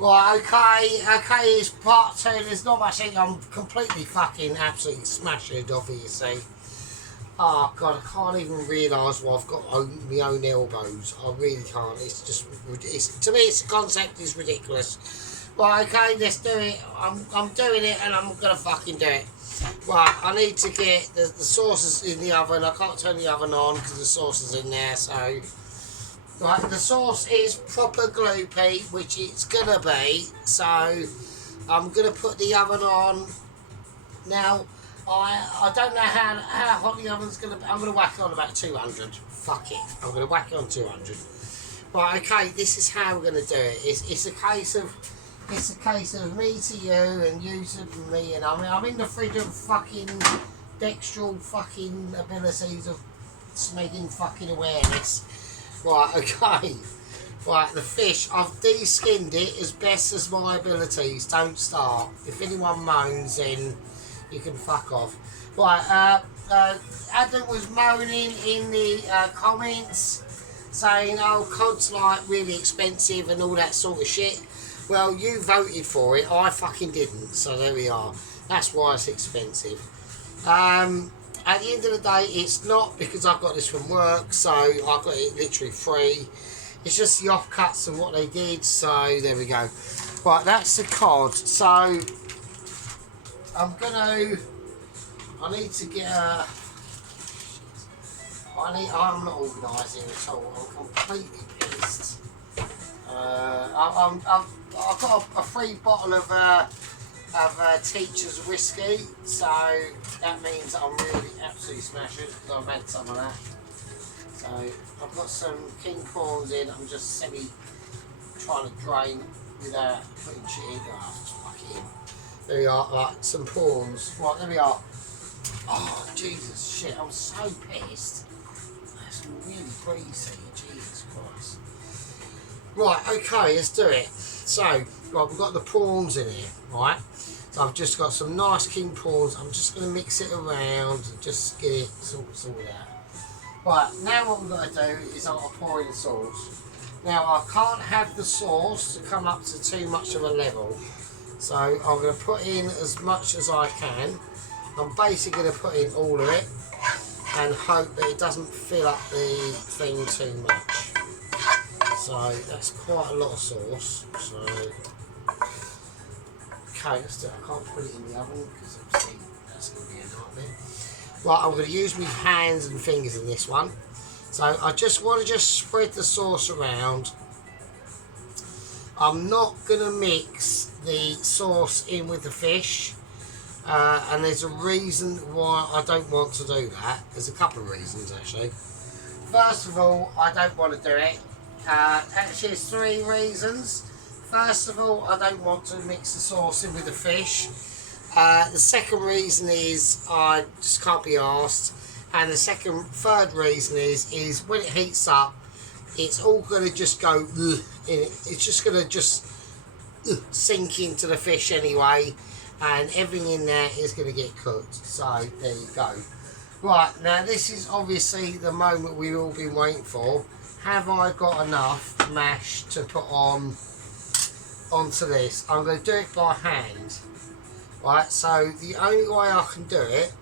Right, okay, it's part 2, there's not much in, I'm completely fucking absolutely smashed off here, you see. Oh god, I can't even realise why I've got my own elbows. I really can't. It's just, to me, it's the concept is ridiculous. Right, okay, let's do it. I'm doing it, and I'm gonna fucking do it. Right, I need to get the sauces in the oven. I can't turn the oven on because the sauce is in there. So, right, the sauce is proper gloopy, which it's gonna be. So, I'm gonna put the oven on now. I don't know how hot the oven's going to be. I'm going to whack it on about 200. Fuck it. I'm going to whack it on 200. Right, okay, this is how we're going to do it. It's a case of me to you and you to me, and I'm in the fridge of fucking dextral fucking abilities of smeging fucking awareness. Right, okay. Right, the fish, I've de-skinned it as best as my abilities. Don't start. If anyone moans, then you can fuck off. Right, Adam was moaning in the comments saying, oh, cod's like really expensive and all that sort of shit. Well, you voted for it, I fucking didn't, so there we are. That's why it's expensive. At the end of the day, it's not because I've got this from work, so I got it literally free. It's just the offcuts of what they did, so there we go. Right, that's the cod. So I need to get a... I'm not organising at all. I'm completely pissed. I've got a free bottle of Teacher's whiskey, so that means I'm really absolutely smashing because I've had some of that. So I've got some king prawns in. I'm just trying to drain without putting shit in. Oh, fuck it. There we are, right, some prawns. Right, there we are. Oh, Jesus, shit, I'm so pissed. That's really greasy, Jesus Christ. Right, okay, let's do it. So, right, we've got the prawns in here, right? So I've just got some nice king prawns. I'm just going to mix it around and just get it sorted out. Right, now what we've got to do is I've got to pour in the sauce. Now, I can't have the sauce to come up to too much of a level. So I'm going to put in as much as I can. I'm basically going to put in all of it and hope that it doesn't fill up the thing too much. So that's quite a lot of sauce. So okay, let's do it. I can't put it in the oven because obviously that's going to be a nightmare. Right, I'm going to use my hands and fingers in this one. So I just want to spread the sauce around. I'm not going to mix the sauce in with the fish, and there's a reason why I don't want to do that. There's a couple of reasons actually. First of all, I don't want to do it. Actually, there's 3 reasons. First of all, I don't want to mix the sauce in with the fish. The second reason is I just can't be arsed, and the third reason is when it heats up, it's all going to just go in it. It's just going to sink into the fish anyway, and everything in there is going to get cooked. So there you go. Right, now this is obviously the moment we've all been waiting for. Have I got enough mash to put onto this? I'm going to do it by hand. Right, so the only way I can do it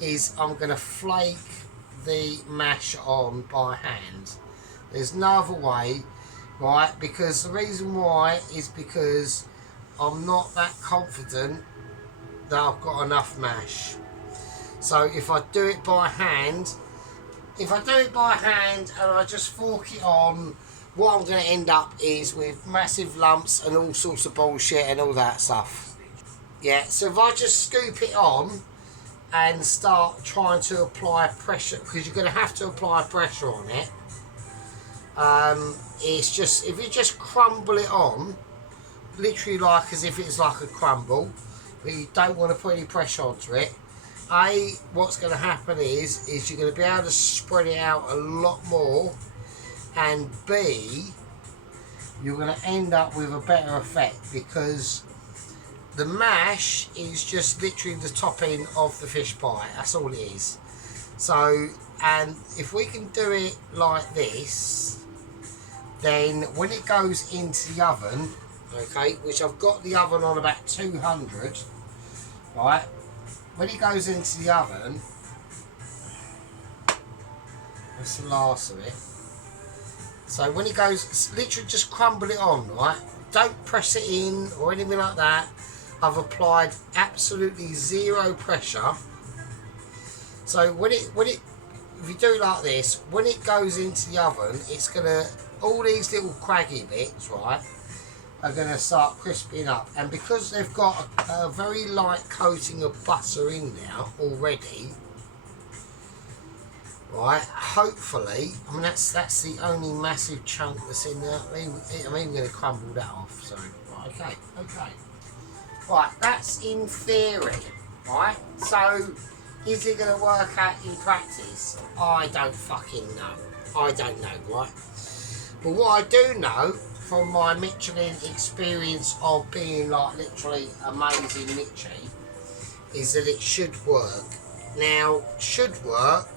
is I'm going to flake the mash on by hand. There's no other way, right? Because the reason why is because I'm not that confident that I've got enough mash. So if I do it by hand, and I just fork it on, what I'm going to end up is with massive lumps and all sorts of bullshit and all that stuff. Yeah, so if I just scoop it on and start trying to apply pressure, because you're going to have to apply pressure on it. It's just, if you just crumble it on, literally like as if it's like a crumble, but you don't want to put any pressure onto it. A, what's going to happen is you're going to be able to spread it out a lot more, and B, you're going to end up with a better effect because the mash is just literally the topping of the fish pie. That's all it is. So, and if we can do it like this, then when it goes into the oven, okay, which I've got the oven on about 200, right, when it goes into the oven, that's the last of it. So when it goes, literally just crumble it on, right? Don't press it in or anything like that. I've applied absolutely zero pressure. So when it, if you do like this, when it goes into the oven, it's gonna, all these little craggy bits, right, are gonna start crisping up. And because they've got a very light coating of butter in there already, right, hopefully, I mean that's the only massive chunk that's in there. I'm even going to crumble that off. So right, okay, right, that's in theory, right. So is it going to work out in practice? I don't fucking know. I don't know, right. But what I do know from my Michelin experience of being like literally amazing Mitchie is that it should work. Now, should work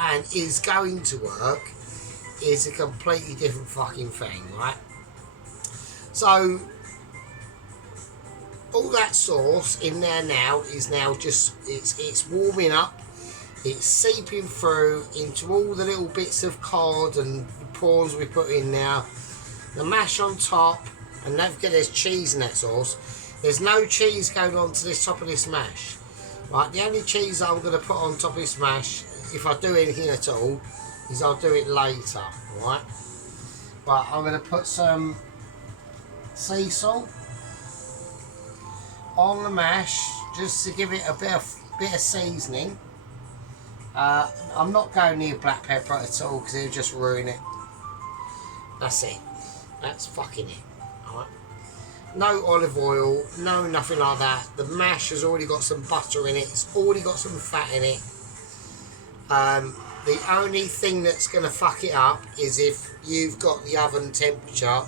and is going to work is a completely different fucking thing, right? So all that sauce in there now is now just it's warming up, it's seeping through into all the little bits of cod and prawns we put in now, the mash on top, and don't forget there's cheese in that sauce. There's no cheese going on to the top of this mash, right? The only cheese I'm going to put on top of this mash, if I do anything at all, is I'll do it later, right? But I'm going to put some sea salt on the mash just to give it a bit of seasoning. I'm not going near black pepper at all because it'll just ruin it. That's it. That's fucking it. Alright. No olive oil, no nothing like that. The mash has already got some butter in it. It's already got some fat in it. The only thing that's going to fuck it up is if you've got the oven temperature.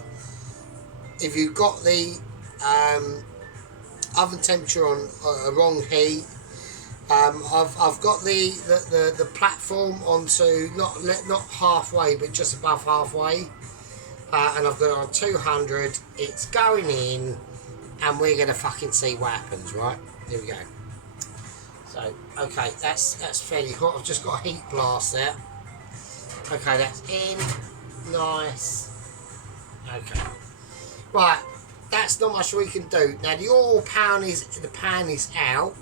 If you've got the oven temperature on wrong heat. I've got the platform onto not halfway but just above halfway, and I've got it on 200. It's going in, and we're gonna fucking see what happens, right? Here we go. So okay, that's fairly hot. I've just got a heat blast there. Okay, that's in, nice. Okay, right. That's not much we can do. Now the pan is out,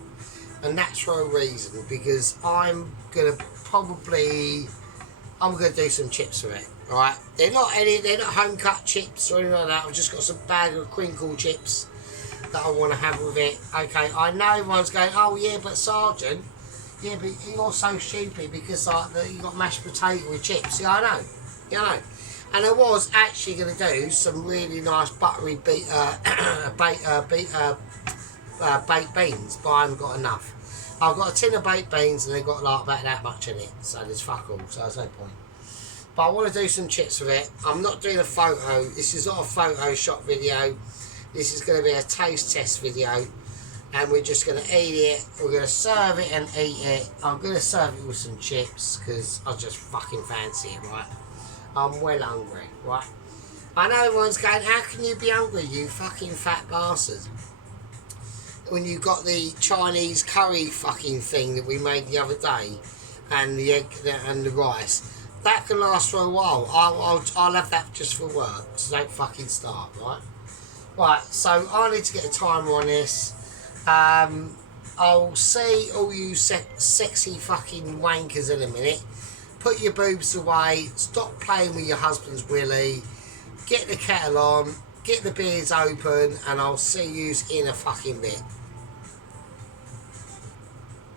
and that's for a reason, because I'm gonna do some chips with it. Alright, they're not home cut chips or anything like that. I've just got some bag of crinkle chips that I want to have with it. Okay, I know everyone's going, oh yeah, but Sergeant, yeah, but you're so stupid because you got mashed potato with chips. Yeah, I know. And I was actually going to do some really nice buttery baked beans, but I haven't got enough. I've got a tin of baked beans and they've got like about that much in it, so there's fuck all, so there's no point. But I want to do some chips with it. I'm not doing a photo. This is not a Photoshop video. This is going to be a taste test video, and we're just going to eat it. We're going to serve it and eat it. I'm going to serve it with some chips because I just fucking fancy it, right? I'm well hungry, right? I know everyone's going, how can you be hungry, you fucking fat bastard? When you got the Chinese curry fucking thing that we made the other day, and the egg and the rice, that can last for a while. I'll have that just for work, so don't fucking start, right? Right, so I need to get a timer on this. I'll see all you sexy fucking wankers in a minute. Put your boobs away, stop playing with your husband's willy, get the kettle on, get the beers open, and I'll see you in a fucking bit.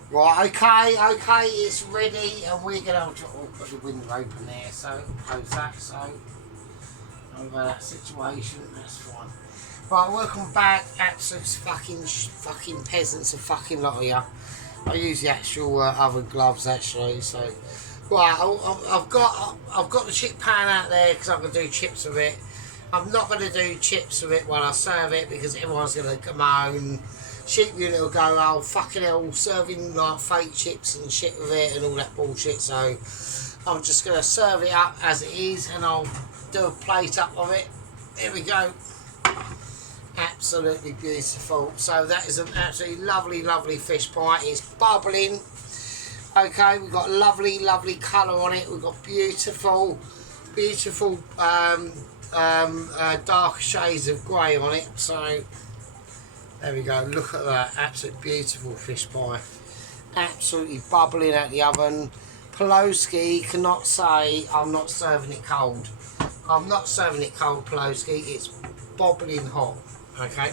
Right, okay, it's ready, and we're gonna put the window open there, so close that, so over that situation, that's fine. Right, welcome back, absolute fucking peasants and fucking lot of you. I use the actual oven gloves actually, so. Right, I've got the chip pan out there because I'm going to do chips with it. I'm not going to do chips with it while I serve it because everyone's going to moan. Sheep unit will go, oh fucking hell, serving like fake chips and shit with it and all that bullshit. So I'm just going to serve it up as it is, and I'll do a plate up of it. Here we go. Absolutely beautiful. So that is an absolutely lovely, lovely fish pie. It's bubbling. Okay, we've got lovely, lovely colour on it. We've got beautiful, beautiful dark shades of grey on it. So there we go. Look at that. Absolutely beautiful fish pie. Absolutely bubbling out the oven. Poloski cannot say I'm not serving it cold. I'm not serving it cold, Poloski. It's bobbling hot. Okay.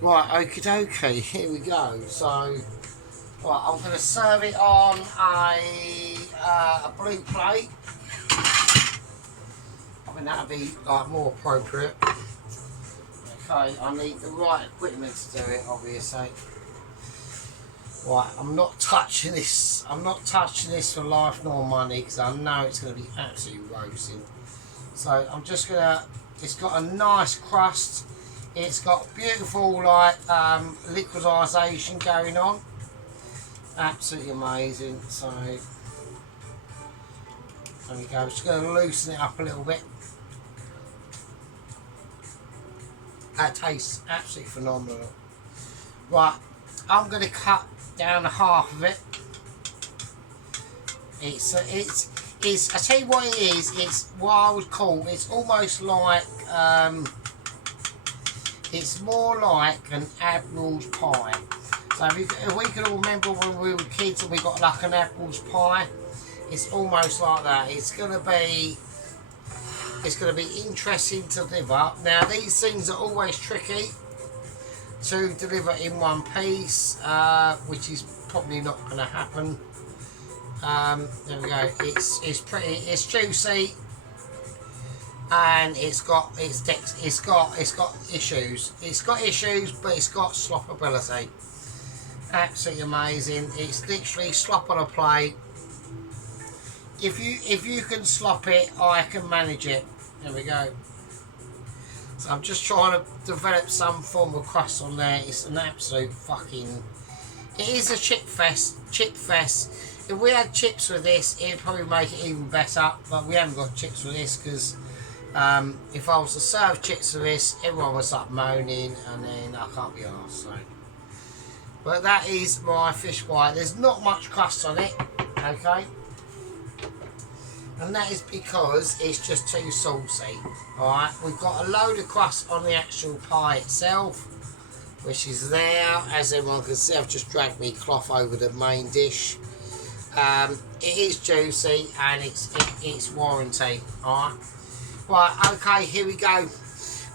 Right, okie dokie. Here we go. So, right, I'm going to serve it on a blue plate. I mean, that'll be like more appropriate. Okay, I need the right equipment to do it, obviously. Right, I'm not touching this. I'm not touching this for life nor money because I know it's going to be absolutely roasting. So I'm just gonna. It's got a nice crust. It's got beautiful like liquidisation going on. Absolutely amazing. So there we go. Just going to loosen it up a little bit. That tastes absolutely phenomenal. Right, I'm going to cut down half of it. It's I tell you what it is. It's what I would call. It's almost like it's more like an Admiral's pie. So if we can all remember when we were kids and we got like an Admiral's pie, it's almost like that. It's gonna be interesting to deliver. Now these things are always tricky to deliver in one piece, which is probably not going to happen. There we go. It's pretty. It's juicy, and it's got issues. It's got issues, but it's got sloppability. Absolutely amazing. It's literally slop on a plate. If you can slop it, I can manage it. There we go. So I'm just trying to develop some form of crust on there. It's an absolute fucking. It is a chip fest. If we had chips with this, it'd probably make it even better. But we haven't got chips with this because if I was to serve chips with this, everyone was up moaning, and then I can't be arsed. So. But that is my fish pie. There's not much crust on it, okay? And that is because it's just too saucy. Alright, we've got a load of crust on the actual pie itself, which is there. As everyone can see, I've just dragged my cloth over the main dish. It is juicy and it's warranty. Alright. Right, okay, here we go.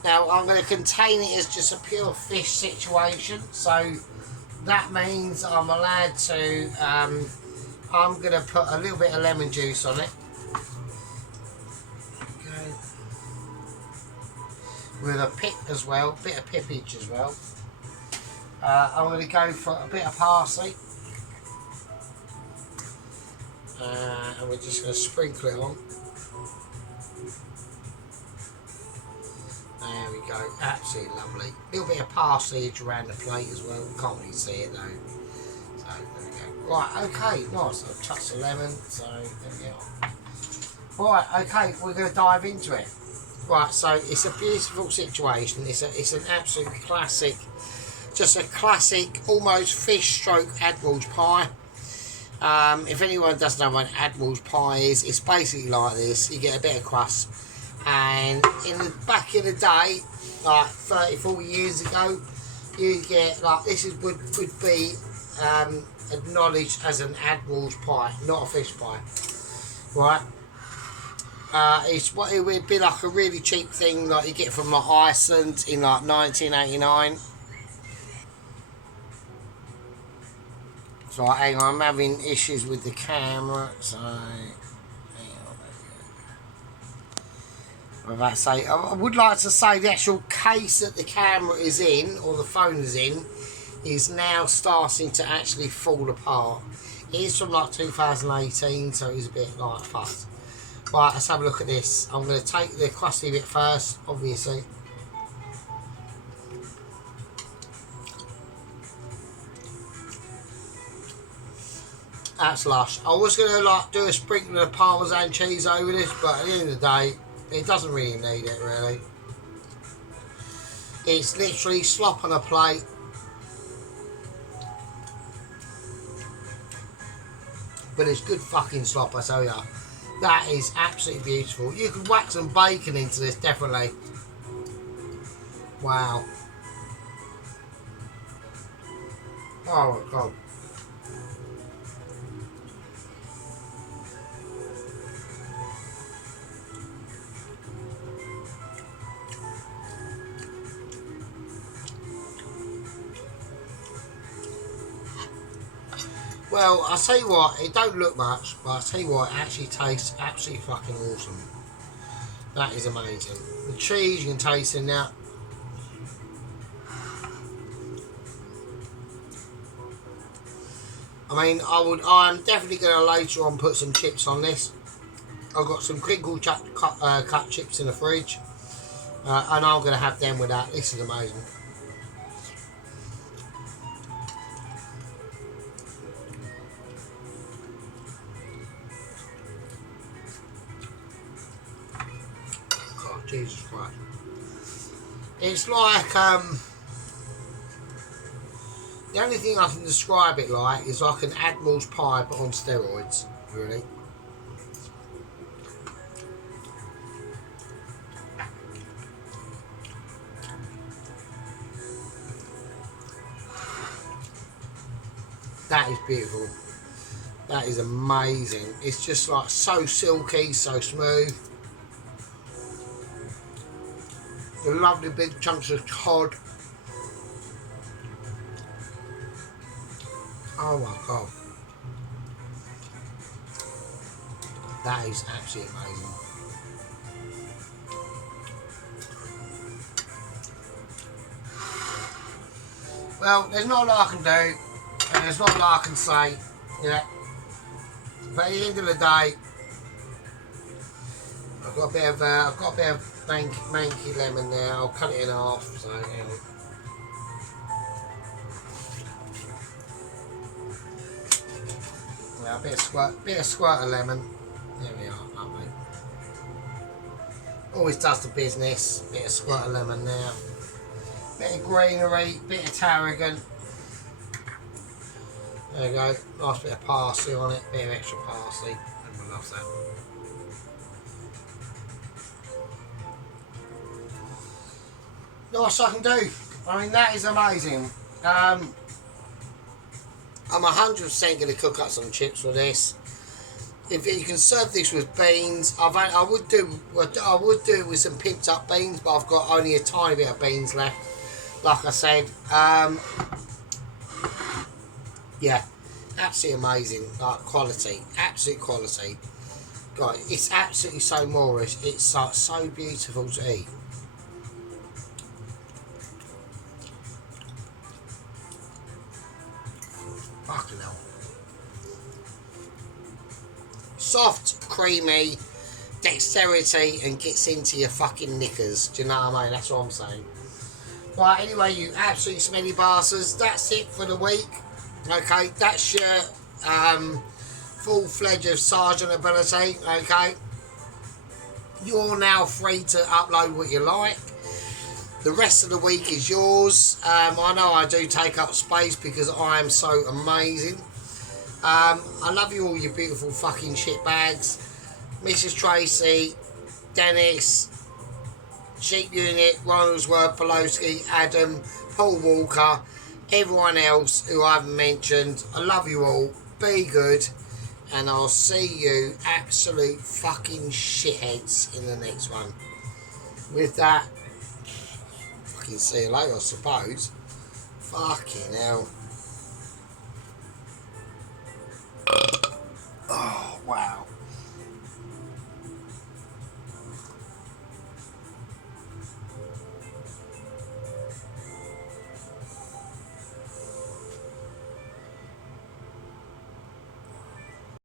Now I'm going to contain it as just a pure fish situation. So that means I'm allowed to, I'm going to put a little bit of lemon juice on it. Okay. With a pip as well, bit of pippage as well. I'm going to go for a bit of parsley. And we're just going to sprinkle it on. There we go, absolutely lovely. A little bit of parsley around the plate as well. Can't really see it though. So there we go. Right, okay, nice. I've touched the lemon, so there we go. Right, okay, we're going to dive into it. Right, so it's a beautiful situation. It's an absolute classic, just a classic, almost fish stroke Admiral's pie. If anyone doesn't know what an Admiral's pie is, it's basically like this. You get a bit of crust, and back in the day, like 30, 40 years ago, you get like this would be acknowledged as an Admiral's pie, not a fish pie, right? It would be like a really cheap thing like you get from like Iceland in like 1989. So hang on, I'm having issues with the camera, so hang on. I'm about to say, I would like to say the actual case that the camera is in, or the phone is in, is now starting to actually fall apart. It is from like 2018, so it's a bit like fussed. Right, let's have a look at this. I'm going to take the crusty bit first, obviously. That's lush. I was going to like do a sprinkle of Parmesan cheese over this, but at the end of the day, it doesn't really need it really. It's literally slop on a plate. But it's good fucking slop, I tell ya. That is absolutely beautiful. You could whack some bacon into this, definitely. Wow. Oh my god. Well, I'll tell you what, it don't look much, but I'll tell you what, it actually tastes absolutely fucking awesome. That is amazing. The cheese, you can taste in that. I mean, I'm definitely going to later on put some chips on this. I've got some crinkle cut chips in the fridge. And I'm going to have them with that. This is amazing. God, Jesus Christ. It's like, the only thing I can describe it like is like an Admiral's pie but on steroids, really. That is beautiful. That is amazing. It's just like so silky, so smooth. The lovely big chunks of cod. Oh my god. That is absolutely amazing. Well, there's not a lot I can do, and there's not a lot I can say, yeah. But at the end of the day, I've got a bit of manky lemon there. I'll cut it in half. So you know. Well, a bit of squirt of lemon. There we are, lovely. Always does the business. Bit of squirt of lemon there. Bit of greenery, bit of tarragon. There you go. Nice bit of parsley on it. Bit of extra parsley. Everyone loves that. Not much I can do. I mean, that is amazing. I'm 100% going to cook up some chips for this. If you can serve this with beans, I would do it with some picked up beans, but I've got only a tiny bit of beans left. Like I said, yeah, absolutely amazing. Like quality, absolute quality. God, it's absolutely so Moorish. It's so beautiful to eat. Fucking hell. Soft, creamy, dexterity, and gets into your fucking knickers. Do you know what I mean? That's what I'm saying. Right, anyway, you absolutely smelly bastards, that's it for the week. Okay, that's your full-fledged sergeant ability. Okay, you're now free to upload what you like. The rest of the week is yours. I know I do take up space because I am so amazing. I love you all, you beautiful fucking shitbags. Mrs. Tracy, Dennis, Sheep Unit, Ronaldsworth, Pelosi, Adam, Paul Walker, everyone else who I haven't mentioned. I love you all. Be good. And I'll see you absolute fucking shitheads in the next one. With that, fucking see you later, I suppose. Fucking hell.